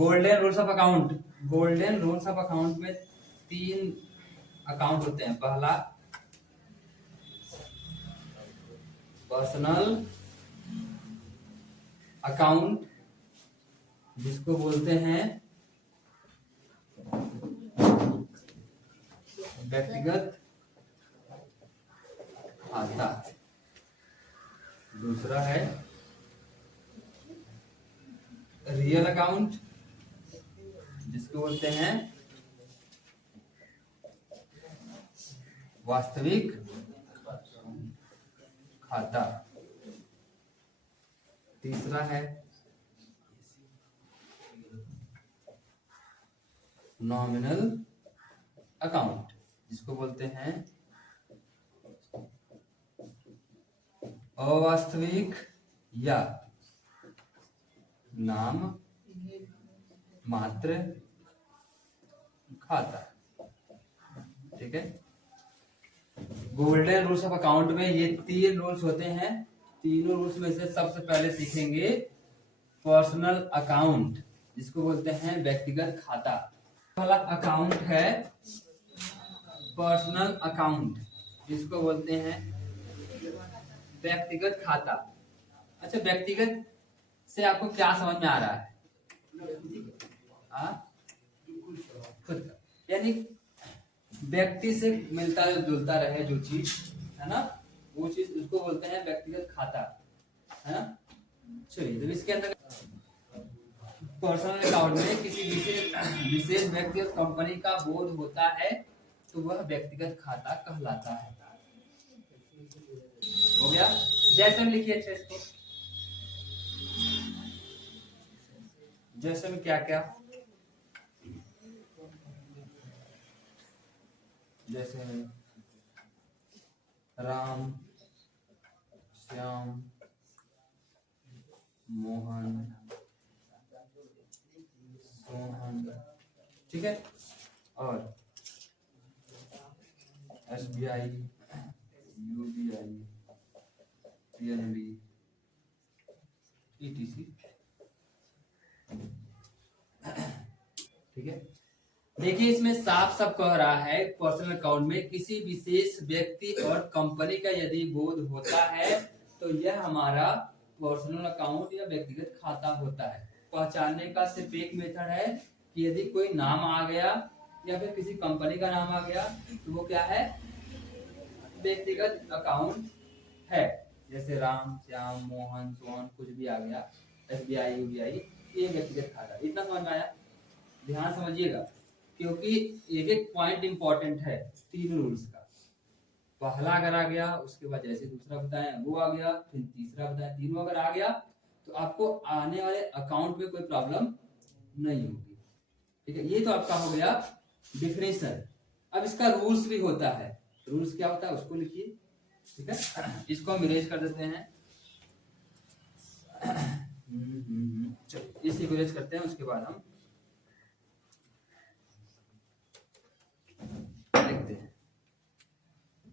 Golden rules of account. Golden rules of account में 3 account होते हैं। पहला पर्सनल अकाउंट जिसको बोलते हैं व्यक्तिगत खाता। दूसरा है रियल अकाउंट जिसको बोलते हैं वास्तविक खाता। तीसरा है नॉमिनल अकाउंट जिसको बोलते हैं अवास्तविक या नाम मात्र खाता। ठीक है। गोल्डन रूल्स ऑफ अकाउंट में ये 3 रूल्स होते हैं। तीनों रूल्स में से सबसे पहले सीखेंगे पर्सनल अकाउंट जिसको बोलते हैं व्यक्तिगत खाता। पहला अकाउंट है पर्सनल अकाउंट जिसको बोलते हैं व्यक्तिगत खाता। अच्छा, व्यक्तिगत से आपको क्या समझ में आ रहा है? खुद का, यानी व्यक्ति से मिलता जुलता रहे जो चीज है ना, वो चीज उसको बोलते हैं व्यक्तिगत खाता, है ना। चलिए, तो इसके अंदर पर्सनल अकाउंट में किसी विशेष व्यक्ति और कंपनी का बोध होता है तो वह व्यक्तिगत खाता कहलाता है। हो गया। जैसे में लिखिए अच्छा इसको। जैसे में क्या क्या, जैसे राम, श्याम, मोहन, सोहन। ठीक है। और SBI, UBI, PNB, ETC। ठीक है। देखिए, इसमें साफ साफ कह रहा है पर्सनल अकाउंट में किसी विशेष व्यक्ति और कंपनी का यदि बोध होता है तो यह हमारा पर्सनल अकाउंट या व्यक्तिगत खाता होता है। पहचानने का सिर्फ एक मेथड है कि यदि कोई नाम आ गया या फिर किसी कंपनी का नाम आ गया तो वो क्या है? व्यक्तिगत अकाउंट है। जैसे राम, श्याम, मोहन, सोहन कुछ भी आ गया, SBI, UBI, ये व्यक्तिगत खाता। इतना समझ में आया? ध्यान समझिएगा क्योंकि एक एक पॉइंट इंपॉर्टेंट है 3 रूल्स का। पहला अगर आ गया, उसके बाद जैसे दूसरा बताएं वो आ गया, फिर तीसरा बताएं, तीनों अगर आ गया तो आपको आने वाले अकाउंट में कोई प्रॉब्लम नहीं होगी। ठीक है। ये तो आपका हो गया डिफिनेशन। अब इसका रूल्स भी होता है। रूल्स क्या होता है उसको लिखिए। ठीक है। इसको हम इरेज कर देते हैं। चलिए, इसे इरेज करते हैं, उसके बाद हम लिखते हैं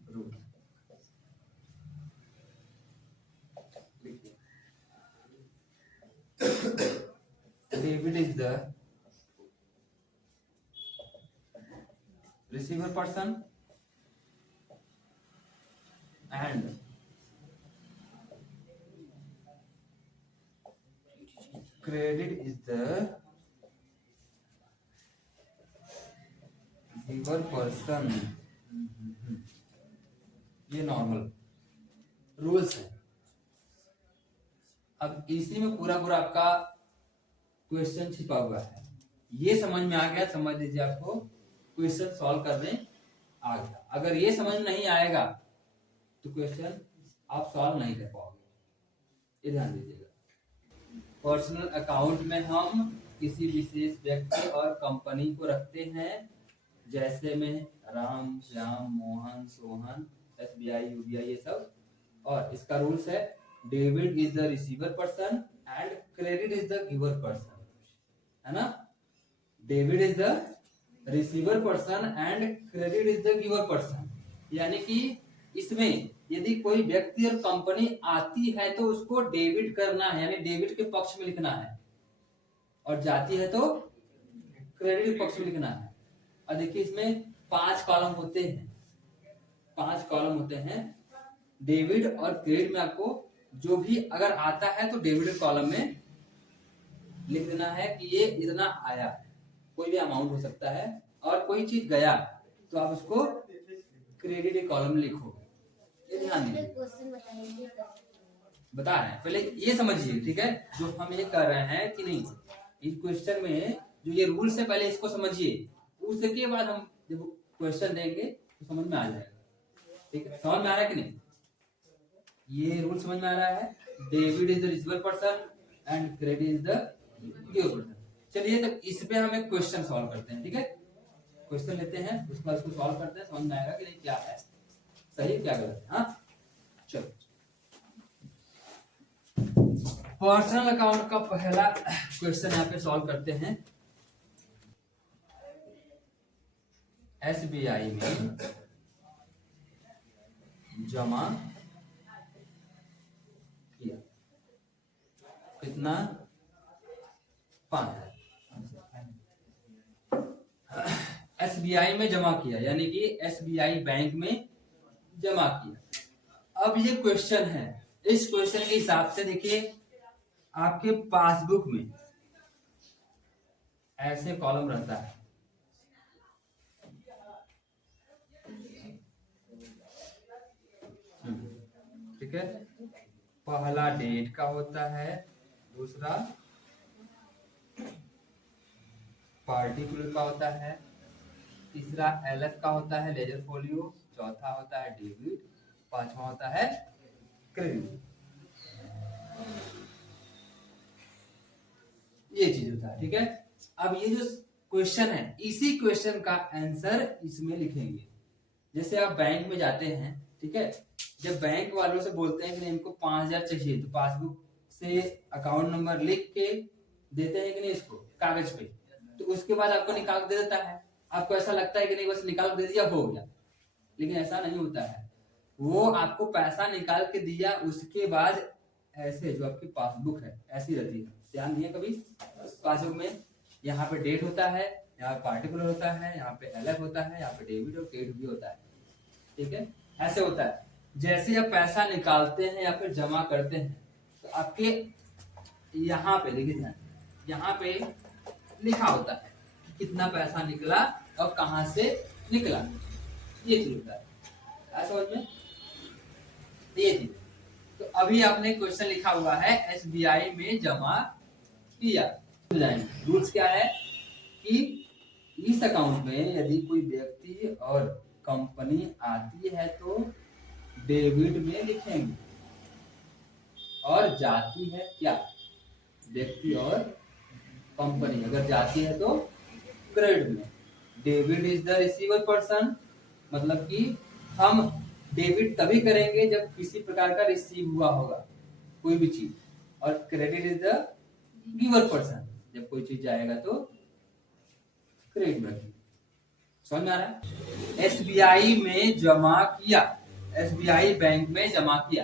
rule. David is the receiver person and credit is the giver person. ये नॉर्मल रूल्स है। अब इसी में पूरा पूरा आपका क्वेश्चन छिपा हुआ है। ये समझ में आ गया, समझ लीजिए आपको क्वेश्चन सॉल्व करने आ गया। अगर ये समझ में नहीं आएगा तो क्वेश्चन आप सॉल्व नहीं कर पाओगे। ये ध्यान दीजिएगा। पर्सनल अकाउंट में हम किसी विशेष व्यक्ति और कंपनी को रखते हैं, जैसे में राम, श्याम, मोहन, सोहन, SBI, UBI, ये सब। और इसका रूल्स है debit is the receiver person and credit is the giver person, है ना। Debit is the receiver person and credit is the giver person. यानी कि इसमें यदि कोई व्यक्ति और कंपनी आती है तो उसको डेबिट करना है, यानी डेबिट के पक्ष में लिखना है, और जाती है तो क्रेडिट पक्ष में लिखना है। और देखिए इसमें 5 कॉलम होते हैं, 5 कॉलम होते हैं। डेबिट और क्रेडिट में आपको जो भी अगर आता है तो डेबिट कॉलम में लिख देना है कि ये इतना आया, कोई भी अमाउंट हो सकता है। और कोई चीज गया तो आप उसको क्रेडिट कॉलम में लिखो। ये ध्यान दीजिए, बता रहे हैं, पहले ये समझिए, ठीक है। जो हम ये कर रहे हैं कि नहीं, इस क्वेश्चन में जो ये रूल्स है पहले इसको समझिए, उसके बाद हम जब क्वेश्चन देंगे तो समझ में आ जाएगा। ठीक है, समझ में आ रहा है कि नहीं? ये रूल समझ में आ रहा है। Debit is the receiver person and credit is the giver person. चलिए तो इस पे हम एक क्वेश्चन सॉल्व करते हैं। ठीक है, क्वेश्चन लेते हैं, उसके बाद उसको सॉल्व करते हैं, समझ में आएगा कि नहीं क्या है सही क्या गलत है। हाँ चलो, पर्सनल अकाउंट का पहला क्वेश्चन यहाँ पे सॉल्व करते हैं। एसबीआई में जमा किया कितना? 5,000। एसबीआई में जमा किया यानी कि एसबीआई बैंक में जमा किया। अब ये क्वेश्चन है, इस क्वेश्चन के हिसाब से देखिए आपके पासबुक में ऐसे कॉलम रहता है। ठीक है, पहला डेट का होता है, दूसरा पार्टिकुलर का होता है, तीसरा एलएफ का होता है लेजर फोलियो, चौथा होता है डेबिट, पांचवा होता है क्रेडिट। ये चीज होता है। ठीक है, अब ये जो क्वेश्चन है इसी क्वेश्चन का आंसर इसमें लिखेंगे। जैसे आप बैंक में जाते हैं, ठीक है, जब बैंक वालों से बोलते हैं कि नहीं इनको 5,000 चाहिए तो पासबुक से अकाउंट नंबर लिख के देते हैं कि नहीं इसको कागज पे, तो उसके बाद आपको निकाल दे देता है। आपको ऐसा लगता है कि नहीं बस निकाल दे दिया हो गया, लेकिन ऐसा नहीं होता है। वो आपको पैसा निकाल के दिया, उसके बाद ऐसे जो आपकी पासबुक है ऐसी रहती है। ध्यान दिए कभी पासबुक में यहाँ पे डेट होता है, यहाँ पे पार्टिकुलर होता है, यहाँ पे एलएफ होता है, यहाँ पे डेबिट और क्रेडिट भी होता है। ठीक है, ऐसे होता है। जैसे आप पैसा निकालते हैं या फिर जमा करते हैं तो आपके यहाँ पे देखिए ध्यान, यहाँ पे लिखा होता है कि कितना पैसा निकला और कहाँ से निकला, ये चीज होता है। समझ में ये चीज। तो अभी आपने क्वेश्चन लिखा हुआ है एसबीआई में जमा किया। रूल्स क्या है कि इस अकाउंट में यदि कोई व्यक्ति और कंपनी आती है तो डेबिट में लिखेंगे, और जाती है क्या? व्यक्ति और कंपनी अगर जाती है तो क्रेडिट में। Debit is the receiver person, मतलब कि हम डेबिट तभी करेंगे जब किसी प्रकार का रिसीव हुआ होगा कोई भी चीज, और credit is the giver person, जब कोई चीज जाएगा तो क्रेडिट में रखेंगे। समझ में आ रहा है? एसबीआई में जमा किया, एसबीआई बैंक में जमा किया,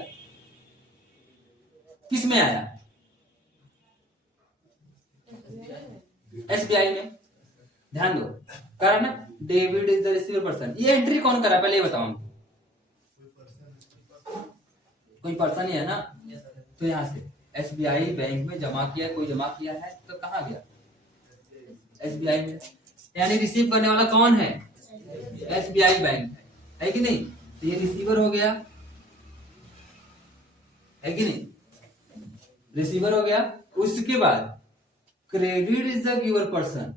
किस में आया? एसबीआई में। ध्यान दो, करा ना, debit is the receiver person. ये एंट्री कौन करा पहले ये बताओ। कोई पर्सन ही है ना, तो यहां से एसबीआई बैंक में जमा किया, कोई जमा किया है तो कहाँ गया? एसबीआई में। यानी रिसीव करने वाला कौन है? एसबीआई बैंक है कि नहीं? तो ये रिसीवर हो गया, है कि नहीं? रिसीवर हो गया। उसके बाद credit is the giver person,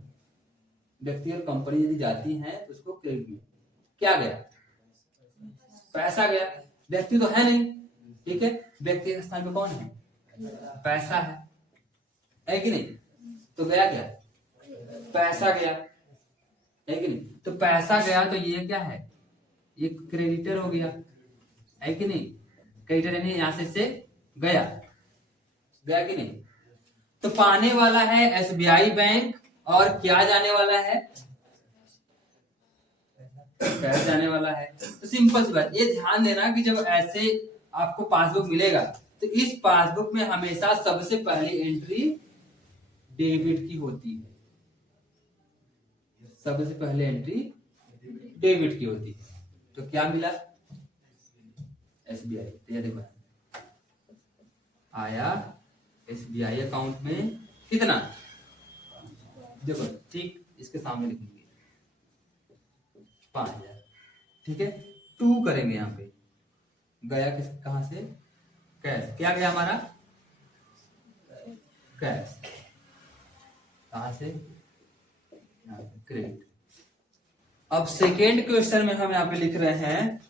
व्यक्ति और कंपनी यदि जाती है तो उसको क्रेडिट में क्या गया? पैसा गया। व्यक्ति तो है नहीं, ठीक है, व्यक्ति के स्थान पे कौन है? पैसा है कि नहीं? तो गया क्या? पैसा गया, है कि नहीं? तो पैसा गया तो ये क्या है? ये क्रेडिटर हो गया, है कि नहीं? क्रेडिटर यानी यहां से गया, गया कि नहीं? तो पाने वाला है एसबीआई बैंक, और क्या जाने वाला है? पैसा जाने वाला है। तो सिंपल सी बात, ये ध्यान देना कि जब ऐसे आपको पासबुक मिलेगा तो इस पासबुक में हमेशा सबसे पहली एंट्री डेबिट की होती है। सबसे पहले एंट्री डेबिट की होती है। तो क्या मिला? SBI। तो ये देखो आया SBI अकाउंट में कितना, देखो ठीक इसके सामने लिखेंगे 5000। ठीक है, 2 करेंगे यहाँ पे, गया किस कहां से? कैश। क्या गया हमारा? कैश। कहां से? क्रेडिट। अब सेकेंड क्वेश्चन में हम यहाँ पे लिख रहे हैं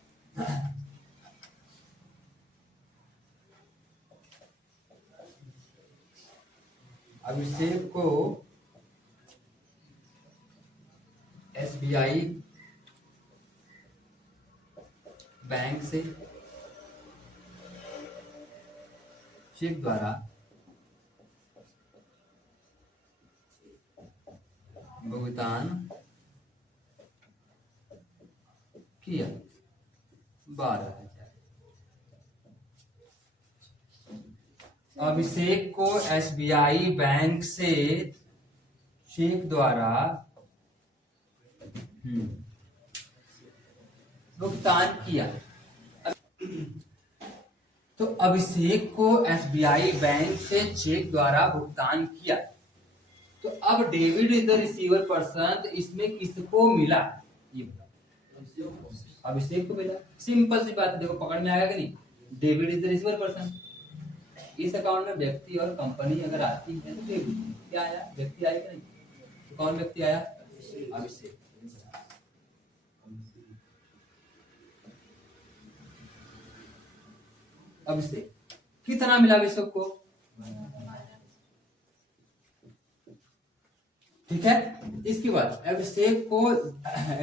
अभिषेक को SBI बैंक से चेक द्वारा भुगतान किया 12,000। अभिषेक को SBI बैंक से चेक द्वारा भुगतान किया। तो अभिषेक को SBI बैंक से चेक द्वारा भुगतान किया। तो अब debit is the receiver person, तो इसमें किसको मिला? ये बताओ। अभिषेक को मिला। सिंपल सी बात है, देखो पकड़ में आएगा कि नहीं? Debit is the receiver person. इस अकाउंट में व्यक्ति और कंपनी अगर आती है तो डेबिट क्या आया? व्यक्ति आया कि नहीं? तो कौन व्यक्ति आया? अभिषेक। अभिषेक कितना मिला अभिषेक को? ठीक है, इसके बाद अभिषेक को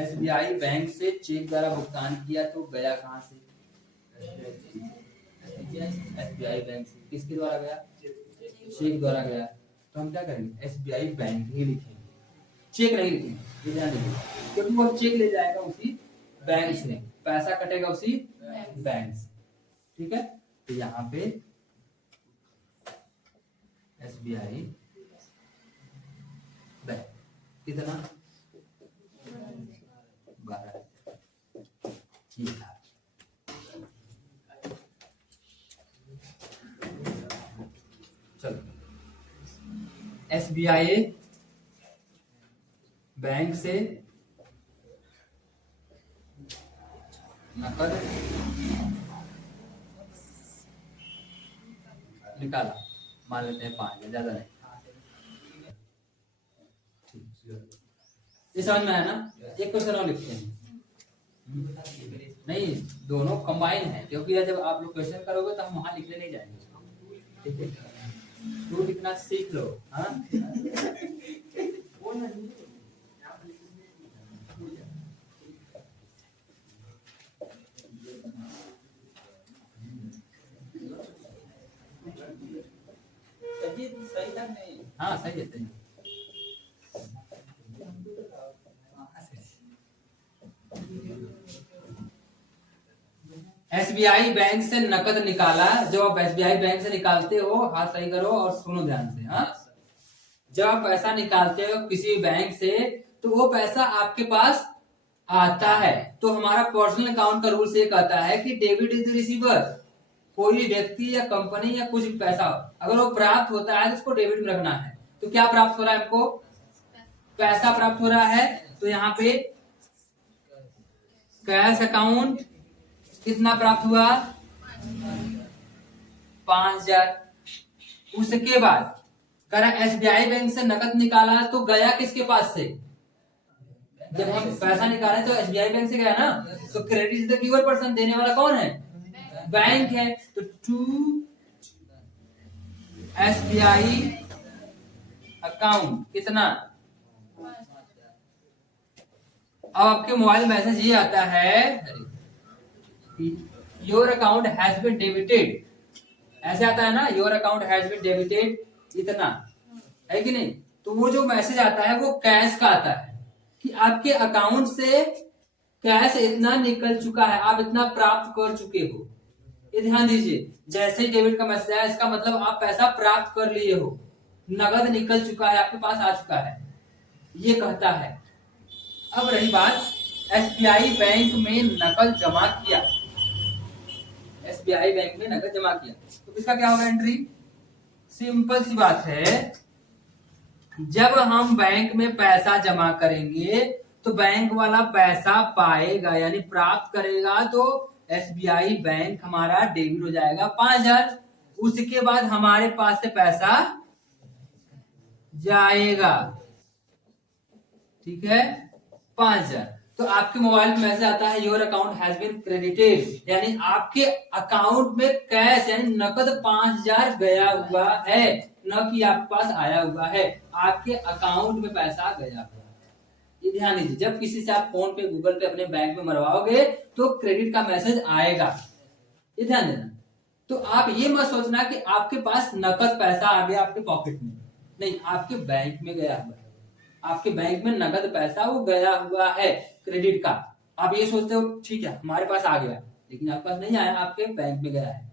SBI बैंक से चेक द्वारा भुगतान किया, तो गया कहां से? SBI बैंक से। किसके द्वारा गया? चेक द्वारा गया। तो हम क्या करेंगे? SBI बैंक ही लिखेंगे, चेक नहीं लिखेंगे, ध्यान दीजिए, क्योंकि वो चेक ले जाएगा उसी बैंक से, पैसा कटेगा उसी बैंक से। ठीक है, तो यहाँ पे SBI बैंक कितना? 12,000। ठीक है, चलो SBI बैंक से नकद निकाला, मान लेते हैं 5,000, ज्यादा नहीं। ये समझ में आया ना? एक क्वेश्चन और लिखते हैं। नहीं, दोनों कंबाइन है, क्योंकि जब आप लोग क्वेश्चन करोगे तो हम वहां लिखने नहीं जाएंगे। ठीक है, तू लिखना सीख लो। हाँ, हाँ सही है, सही। SBI बैंक से नकद निकाला। जब आप SBI बैंक से निकालते हो, हाथ सही करो और सुनो ध्यान से। हाँ, जब आप पैसा निकालते हो किसी बैंक से, तो वो पैसा आपके पास आता है। तो हमारा पर्सनल अकाउंट का रूल ये कहता है कि डेबिट इज द रिसीवर। कोई व्यक्ति या कंपनी या कुछ भी पैसा अगर वो प्राप्त होता है तो उसको डेबिट में रखना है। तो क्या प्राप्त हो रहा है हमको? पैसा प्राप्त हो रहा है। तो यहाँ पे कैश अकाउंट कितना प्राप्त हुआ? 5,000। उसके बाद करा SBI बैंक से नकद निकाला, तो गया किसके पास से? जब हम पैसा निकाले तो SBI बैंक से गया ना। तो credit is the giver person, देने वाला कौन है? बैंक है। तो टू SBI अकाउंट कितना? अब आपके मोबाइल मैसेज ये आता है, your account has been debited. ऐसे आता है ना, your account has been debited इतना, है कि नहीं? तो वो जो मैसेज आता है वो कैश का आता है कि आपके अकाउंट से कैश इतना निकल चुका है, आप इतना प्राप्त कर चुके हो। ये ध्यान दीजिए, जैसे ही डेबिट का मैसेज आया, इसका मतलब आप पैसा प्राप्त कर लिए हो। नगद निकल चुका है, आपके पास आ चुका है, ये कहता है। अब रही बात एसबीआई बैंक में नकद जमा किया, एसबीआई बैंक में नकद जमा किया तो इसका क्या होगा एंट्री? सिंपल सी बात है, जब हम बैंक में पैसा जमा करेंगे तो बैंक वाला पैसा पाएगा यानी प्राप्त करेगा, तो एसबीआई बैंक हमारा डेबिट हो जाएगा 5000। उसके बाद हमारे पास से पैसा जाएगा, ठीक है, 5000। तो आपके मोबाइल में मैसेज आता है your account has been credited, यानी आपके अकाउंट में कैश यानी नकद 5000 गया हुआ है, न कि आपके पास आया हुआ है, आपके अकाउंट में पैसा गया हुआ है। ये ध्यान दीजिए, जब किसी से आप फोन पे गूगल पे अपने बैंक में मरवाओगे तो क्रेडिट का मैसेज आएगा, ये ध्यान देना। तो आप ये मत सोचना कि आपके पास नकद पैसा आ गया आपके पॉकेट में, नहीं, आपके बैंक में गया हुआ है, आपके बैंक में नगद पैसा वो गया हुआ है क्रेडिट का। आप ये सोचते हो ठीक है हमारे पास आ गया, लेकिन आपके पास नहीं आया, आपके बैंक में गया है,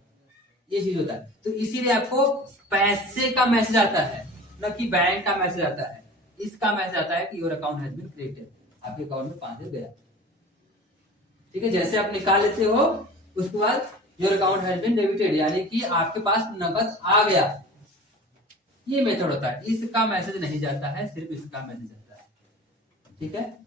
ये चीज होता है। तो इसीलिए आपको पैसे का मैसेज आता है, न कि बैंक का मैसेज आता है। इसका मैसेज आता है कि your account has been credited, आपके अकाउंट में 5000 गया, ठीक है। जैसे आप निकाल लेते हो उसके बाद your account has been debited, यानी कि आपके पास नगद आ गया, ये मेथड होता है। इसका मैसेज नहीं जाता है, सिर्फ इसका मैसेज आता है, ठीक है।